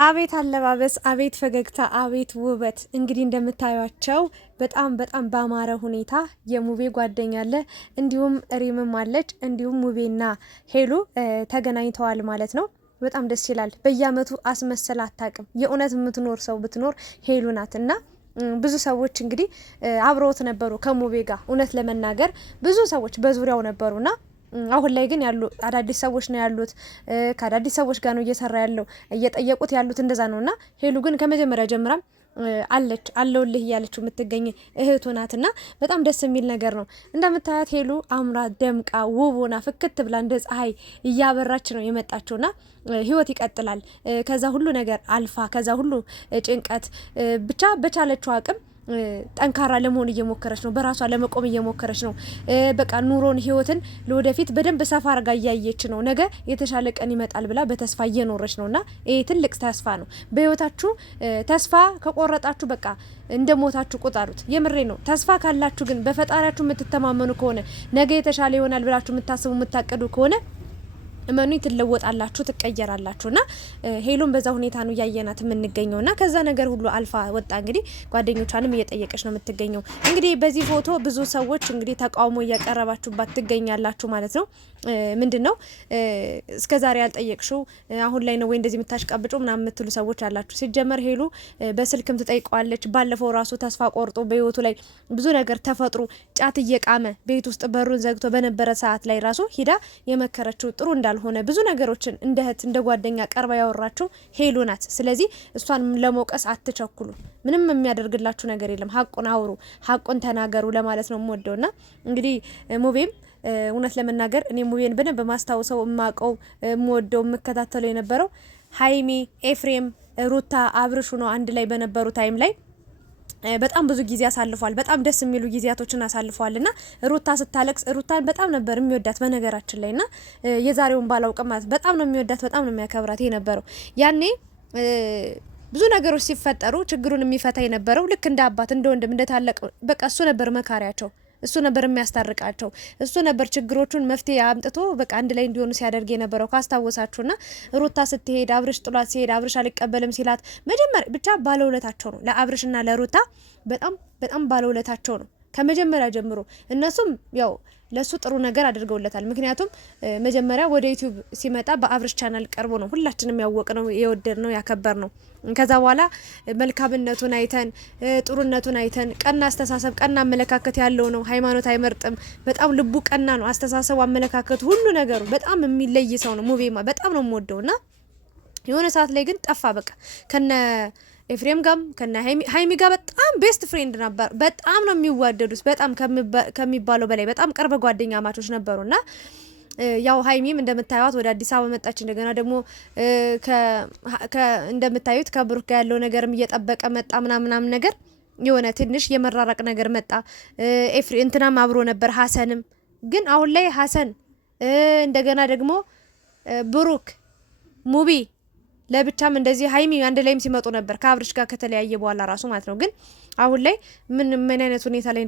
አቤት አለባበስ፣ አቤት ፈገግታ፣ አቤት ውበት። እንግዲህ እንደምታዩቸው በጣም ባማረ ሁኔታ የሙቤ ጓደኛ አለ፣ እንዲሁም ሪምም አለች፣ እንዲሁም ሙቤና ሄሉ ተገናኝተዋል ማለት ነው። በጣም ደስ ይላል። በየአመቱ አስመሰል አታውቅም። የእውነት የምትኖር ሰው ብትኖር ሄሉ ናት እና ብዙ ሰዎች እንግዲህ አብረውት ነበሩ ከሙቤ ጋር። እውነት ለመናገር ብዙ ሰዎች በዙሪያው ነበሩና አሁን ላይ ግን ያሉ አዳዲስ ሰዎች ነው ያሉት። ከአዳዲስ ሰዎች ጋር ነው እየሰራ ያለው። እየጠየቁት ያሉት እንደዛ ነውና ሄሉ ግን ከመጀመሪያ ጀምራ አለች አለውልህ እያለችው የምትገኝ እህቱ ናትና በጣም ደስ የሚል ነገር ነው። እንደምታያት ሄሉ አምራ ደምቃ ውቦና ፍክት ብላ እንደ ፀሐይ እያበራች ነው የመጣችውና ህይወት ይቀጥላል። ከዛ ሁሉ ነገር አልፋ ከዛ ሁሉ ጭንቀት ብቻ በቻለችው አቅም ጠንካራ ለመሆን እየሞከረች ነው። በራሷ ለመቆም እየሞከረች ነው። በቃ ኑሮን ህይወትን ለወደፊት በደንብ ሰፋ አርጋ እያየች ነው። ነገ የተሻለ ቀን ይመጣል ብላ በተስፋ እየኖረች ነውና ይሄ ትልቅ ተስፋ ነው። በህይወታችሁ ተስፋ ከቆረጣችሁ በቃ እንደሞታችሁ ቁጠሩት። የምሬ ነው። ተስፋ ካላችሁ ግን በፈጣሪያችሁ የምትተማመኑ ከሆነ ነገ የተሻለ ይሆናል ብላችሁ የምታስቡ የምታቀዱ ከሆነ እመኑ ትለወጣላችሁ፣ ትቀየራላችሁና ሄሉን በዛ ሁኔታ ነው ያየናት የምንገኘውና ከዛ ነገር ሁሉ አልፋ ወጣ። እንግዲህ ጓደኞቿንም እየጠየቀች ነው የምትገኘው። እንግዲህ በዚህ ፎቶ ብዙ ሰዎች እንግዲህ ተቃውሞ እያቀረባችሁባት ትገኛላችሁ ማለት ነው። ምንድነው እስከዛሬ ያልጠየቅሽው አሁን ላይ ነው ወይ እንደዚህ የምታሽቃብጩ ምናምን የምትሉ ሰዎች አላችሁ። ሲጀመር ሄሉ በስልክም ትጠይቀዋለች። ባለፈው ራሱ ተስፋ ቆርጦ በህይወቱ ላይ ብዙ ነገር ተፈጥሮ ጫት እየቃመ ቤት ውስጥ በሩን ዘግቶ በነበረ ሰዓት ላይ ራሱ ሂዳ የመከረችው ጥሩ ሆነ ብዙ ነገሮችን እንደ እህት እንደ ጓደኛ ቀርባ ያወራችሁ ሄሉ ናት። ስለዚህ እሷን ለመውቀስ አትቸኩሉ። ምንም የሚያደርግላችሁ ነገር የለም። ሀቁን አውሩ፣ ሀቁን ተናገሩ ለማለት ነው የምወደውና እንግዲህ ሙቤም እውነት ለመናገር እኔ ሙቤን በደንብ ማስታውሰው የማቀው የምወደው የምከታተለው የነበረው ሀይሚ፣ ኤፍሬም፣ ሩታ፣ አብርሹ ነው አንድ ላይ በነበሩ ታይም ላይ በጣም ብዙ ጊዜ አሳልፏል። በጣም ደስ የሚሉ ጊዜያቶችን አሳልፏልና ሩታ ስታለቅስ ሩታን በጣም ነበር የሚወዳት በነገራችን ላይና የዛሬውን ባላውቅም ማለት በጣም ነው የሚወዳት፣ በጣም ነው የሚያከብራት የነበረው። ያኔ ብዙ ነገሮች ሲፈጠሩ ችግሩን የሚፈታ የነበረው ልክ እንደ አባት እንደ ወንድም እንደ ታላቅ በቃ እሱ ነበር መካሪያቸው፣ እሱ ነበር የሚያስታርቃቸው፣ እሱ ነበር ችግሮቹን መፍትሄ አምጥቶ በቃ አንድ ላይ እንዲሆኑ ሲያደርግ የነበረው ካስታወሳችሁና ሩታ ስትሄድ አብርሽ ጥሏት ሲሄድ አብርሽ አልቀበልም ሲላት መጀመሪያ ብቻ ባለውለታቸው ነው ለአብርሽና ለሩታ በጣም ባለውለታቸው ነው ከመጀመሪያ ጀምሮ። እነሱም ያው ለሱ ጥሩ ነገር አድርገውለታል። ምክንያቱም መጀመሪያ ወደ ዩቲዩብ ሲመጣ በአብርሽ ቻናል ቀርቦ ነው ሁላችንም ያወቅነው የወደድነው ያከበርነው። ከዛ በኋላ መልካምነቱን አይተን ጥሩነቱን አይተን ቀና አስተሳሰብ ቀና አመለካከት ያለው ነው። ሃይማኖት አይመርጥም። በጣም ልቡ ቀና ነው። አስተሳሰቡ፣ አመለካከቱ፣ ሁሉ ነገሩ በጣም የሚለይ ሰው ነው። ሙቤማ በጣም ነው የምወደውና የሆነ ሰዓት ላይ ግን ጠፋ። በቃ ከነ ኤፍሬም ጋም ከነ ሃይሚ ጋር በጣም ቤስት ፍሬንድ ነበር። በጣም ነው የሚዋደዱት። በጣም ከሚባለው በላይ በጣም ቅርብ ጓደኛ ማቾች ነበሩና ያው ሃይሚም እንደምታዩት ወደ አዲስ አበባ መጣች። እንደገና ደግሞ እንደምታዩት ከብሩክ ጋር ያለው ነገርም እየጠበቀ መጣ ምናምን ነገር የሆነ ትንሽ የመራራቅ ነገር መጣ። ኤፍሬም እንትናም አብሮ ነበር ሀሰንም። ግን አሁን ላይ ሀሰን እንደገና ደግሞ ብሩክ ሙቢ ለብቻም እንደዚህ ሃይሚ አንድ ላይም ሲመጡ ነበር ከአብርሽ ጋር ከተለያየ በኋላ ራሱ ማለት ነው። ግን አሁን ላይ ምን አይነት ሁኔታ ላይ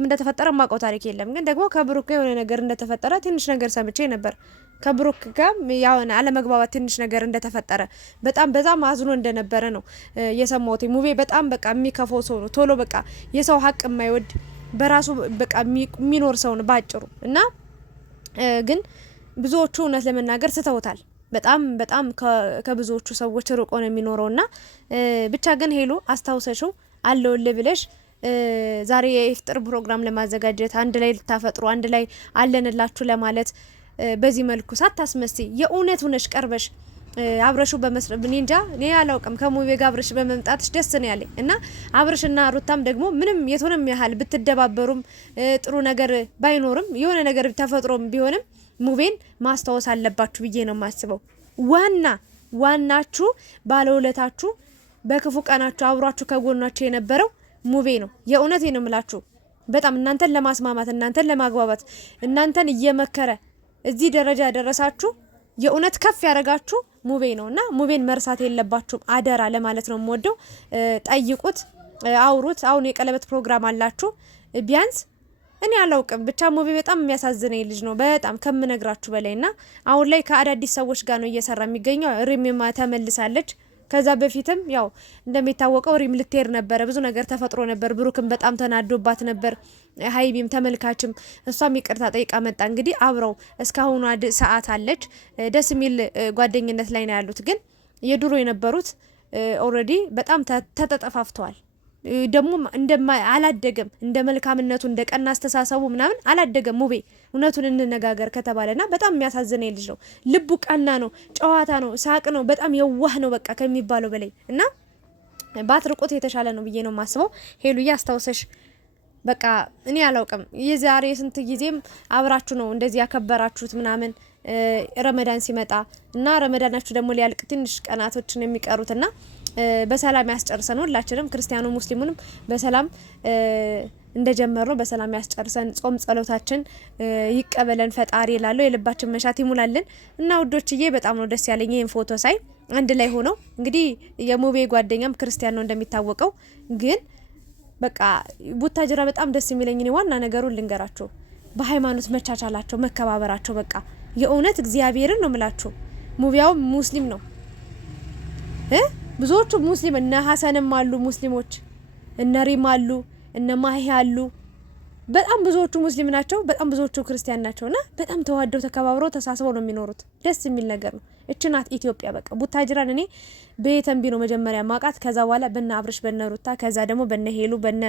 እንደተፈጠረ ማውቀው ታሪክ የለም። ግን ደግሞ ከብሩክ ጋር የሆነ ነገር እንደተፈጠረ ትንሽ ነገር ሰምቼ ነበር። ከብሩክ ጋር ያው አለመግባባት ትንሽ ነገር እንደተፈጠረ በጣም አዝኖ እንደነበረ ነው የሰማሁት። ሙቤ በጣም በቃ የሚከፈው ሰው ነው። ቶሎ በቃ የሰው ሀቅ የማይወድ በራሱ በቃ የሚኖር ሰው ነው ባጭሩ። እና ግን ብዙዎቹ እውነት ለመናገር ስተውታል። በጣም ከብዙዎቹ ሰዎች ርቆ ነው የሚኖረውና ብቻ ግን ሄሉ አስታውሰሽው አለውልህ ብለሽ ዛሬ የኢፍጥር ፕሮግራም ለማዘጋጀት አንድ ላይ ልታፈጥሩ አንድ ላይ አለንላችሁ ለማለት በዚህ መልኩ ሳታስመስይ የእውነት ሆነሽ ቀርበሽ አብረሹ በመስረብ እንጃ እኔ አላውቅም። ከሙቤ ጋር አብረሽ በመምጣትሽ ደስ ነው ያለኝ እና አብረሽና ሩታም ደግሞ ምንም የቶንም ያህል ብትደባበሩም ጥሩ ነገር ባይኖርም የሆነ ነገር ተፈጥሮም ቢሆንም ሙቤን ማስታወስ አለባችሁ ብዬ ነው የማስበው። ዋናችሁ ባለውለታችሁ በክፉ ቀናችሁ አብሯችሁ ከጎናችሁ የነበረው ሙቤ ነው። የእውነቴ ነው የምላችሁ። በጣም እናንተን ለማስማማት እናንተን ለማግባባት እናንተን እየመከረ እዚህ ደረጃ ያደረሳችሁ የእውነት ከፍ ያደረጋችሁ ሙቤ ነውና ሙቤን መርሳት የለባችሁም አደራ ለማለት ነው የምወደው። ጠይቁት፣ አውሩት። አሁን የቀለበት ፕሮግራም አላችሁ ቢያንስ እኔ አላውቅም ብቻ ሙቪ በጣም የሚያሳዝነኝ ልጅ ነው በጣም ከምነግራችሁ በላይና አሁን ላይ ከአዳዲስ ሰዎች ጋር ነው እየሰራ የሚገኘው። ሪምማ ተመልሳለች። ከዛ በፊትም ያው እንደሚታወቀው ሪም ልትሄድ ነበረ፣ ብዙ ነገር ተፈጥሮ ነበር። ብሩክም በጣም ተናዶባት ነበር። ሀይሚም ተመልካችም እሷም ይቅርታ ጠይቃ መጣ። እንግዲህ አብረው እስካሁኑ ሰዓት አለች። ደስ የሚል ጓደኝነት ላይ ነው ያሉት። ግን የድሮ የነበሩት ኦልሬዲ በጣም ተጠፋፍተዋል። ደግሞ አላደገም፣ እንደ መልካምነቱ እንደ ቀና አስተሳሰቡ ምናምን አላደገም ሙቤ። እውነቱን እንነጋገር ከተባለና በጣም የሚያሳዝነኝ ልጅ ነው። ልቡ ቀና ነው፣ ጨዋታ ነው፣ ሳቅ ነው፣ በጣም የዋህ ነው በቃ ከሚባለው በላይ እና ባትርቁት የተሻለ ነው ብዬ ነው የማስበው። ሄሉዬ አስታውሰሽ በቃ እኔ አላውቅም የዛሬ ስንት ጊዜም አብራችሁ ነው እንደዚህ ያከበራችሁት ምናምን ረመዳን ሲመጣ እና ረመዳናችሁ ደግሞ ሊያልቅ ትንሽ ቀናቶችን የሚቀሩትና በሰላም ያስጨርሰን ሁላችንም ክርስቲያኑ ሙስሊሙንም በሰላም እንደጀመረው በሰላም ያስጨርሰን። ጾም ጸሎታችን ይቀበለን ፈጣሪ ላለው የልባችን መሻት ይሙላልን እና ውዶችዬ በጣም ነው ደስ ያለኝ ይሄን ፎቶ ሳይ አንድ ላይ ሆነው። እንግዲህ የሙቤ ጓደኛም ክርስቲያን ነው እንደሚታወቀው። ግን በቃ ቡታጅራ በጣም ደስ የሚለኝ ነው ዋና ነገሩን ልንገራችሁ፣ በሃይማኖት መቻቻላቸው መከባበራቸው በቃ የእውነት እግዚአብሔርን ነው ምላችሁ። ሙቢያው ሙስሊም ነው ብዙዎቹ ሙስሊም እነ ሀሰንም አሉ ሙስሊሞች፣ እነ ሪም አሉ፣ እነ ማሂ አሉ። በጣም ብዙዎቹ ሙስሊም ናቸው፣ በጣም ብዙዎቹ ክርስቲያን ናቸውና በጣም ተዋደው ተከባብረው ተሳስበው ነው የሚኖሩት። ደስ የሚል ነገር ነው። እቺ ናት ኢትዮጵያ በቃ። ቡታጅራን እኔ በየተንቢ ነው መጀመሪያ ማቃት፣ ከዛ በኋላ በነ አብርሽ በነ ሩታ፣ ከዛ ደግሞ በነ ሄሉ በነ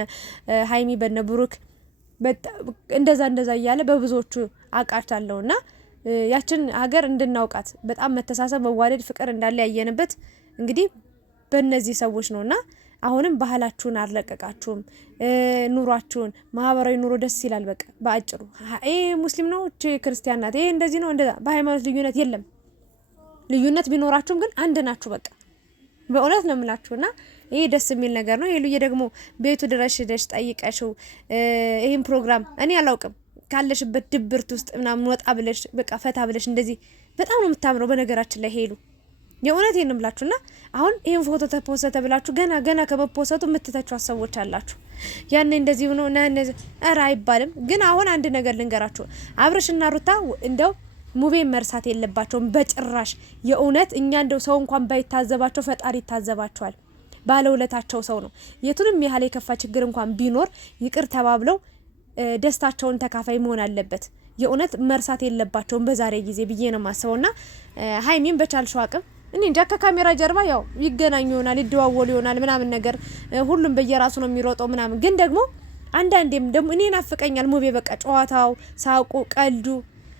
ሀይሚ በነ ብሩክ እንደዛ እያለ በብዙዎቹ አቃታለሁና ያችን ሀገር እንድናውቃት በጣም መተሳሰብ መዋደድ ፍቅር እንዳለ ያየንበት እንግዲህ በእነዚህ ሰዎች ነውና አሁንም ባህላችሁን አልለቀቃችሁም። ኑሯችሁን ማህበራዊ ኑሮ ደስ ይላል። በቃ በአጭሩ ሙስሊም ነው እቺ ክርስቲያን ናት ይሄ እንደዚህ ነው እንደዛ በሃይማኖት ልዩነት የለም። ልዩነት ቢኖራችሁም ግን አንድ ናችሁ በቃ በእውነት ነው የምላችሁና ይሄ ደስ የሚል ነገር ነው። ሄሉዬ ደግሞ ቤቱ ድረሽ ደሽ ጠይቀሽው ይሄን ፕሮግራም እኔ አላውቅም ካለሽበት ድብርት ውስጥ ምናምን ወጣ ብለሽ በቃ ፈታ ብለሽ እንደዚህ በጣም ነው የምታምረው። በነገራችን ላይ ሄሉ የእውነት ይሄን ብላችሁና አሁን ይሄን ፎቶ ተፖሰተ ብላችሁ ገና ከመፖሰቱ የምትተቹ ሰዎች አላችሁ። ያኔ እንደዚህ ሆኖ እና እነዚህ ኧረ አይባልም። ግን አሁን አንድ ነገር ልንገራችሁ፣ አብርሽና ሩታ እንደው ሙቤን መርሳት የለባቸውም በጭራሽ። የእውነት እኛ እንደው ሰው እንኳን ባይታዘባቸው ፈጣሪ ይታዘባቸዋል። ባለውለታቸው ሰው ነው። የቱንም ያህል የከፋ ችግር እንኳን ቢኖር ይቅር ተባብለው ደስታቸውን ተካፋይ መሆን አለበት። የእውነት መርሳት የለባቸውም በዛሬ ጊዜ ብዬ ነው ማስበውና ሀይሚን በቻልሽው አቅም እኔ እንጃ ከካሜራ ጀርባ ያው ይገናኙ ይሆናል ይደዋወሉ ይሆናል ምናምን ነገር ሁሉም በየራሱ ነው የሚሮጠው ምናምን። ግን ደግሞ አንዳንዴም ደግሞ እኔ ናፍቀኛል ሙቤ በቃ ጨዋታው፣ ሳቁ፣ ቀልዱ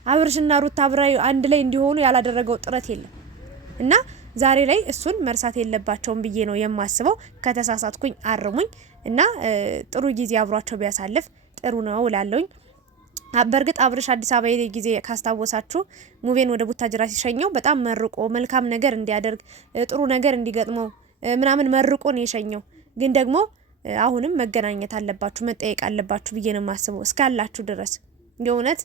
አብርሽና ሩታ አብረው አንድ ላይ እንዲሆኑ ያላደረገው ጥረት የለም እና ዛሬ ላይ እሱን መርሳት የለባቸውም ብዬ ነው የማስበው። ከተሳሳትኩኝ አርሙኝ እና ጥሩ ጊዜ አብሯቸው ቢያሳልፍ ጥሩ ነው እላለሁኝ። በእርግጥ አብርሽ አዲስ አበባ ጊዜ ካስታወሳችሁ ሙቤን ወደ ቡታጅራ ሲሸኘው በጣም መርቆ መልካም ነገር እንዲያደርግ ጥሩ ነገር እንዲገጥመው ምናምን መርቆ ነው የሸኘው። ግን ደግሞ አሁንም መገናኘት አለባችሁ መጠየቅ አለባችሁ ብዬ ነው የማስበው እስካላችሁ ድረስ የእውነት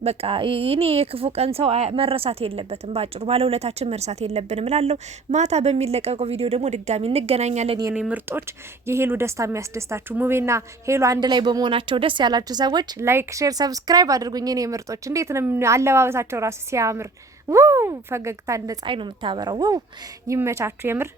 በቃ እኔ የክፉ ቀን ሰው መረሳት የለበትም። ባጭሩ ባለውለታችን መርሳት የለብንም እላለሁ። ማታ በሚለቀቀው ቪዲዮ ደግሞ ድጋሚ እንገናኛለን። የኔ ምርጦች የሄሉ ደስታ የሚያስደስታችሁ ሙቤና ሄሉ አንድ ላይ በመሆናቸው ደስ ያላችሁ ሰዎች ላይክ፣ ሼር፣ ሰብስክራይብ አድርጉኝ። የኔ ምርጦች እንዴት ነው አለባበሳቸው ራሱ ሲያምር ፈገግታ እንደ ፀሐይ ነው የምታበራው። ይመቻችሁ የምር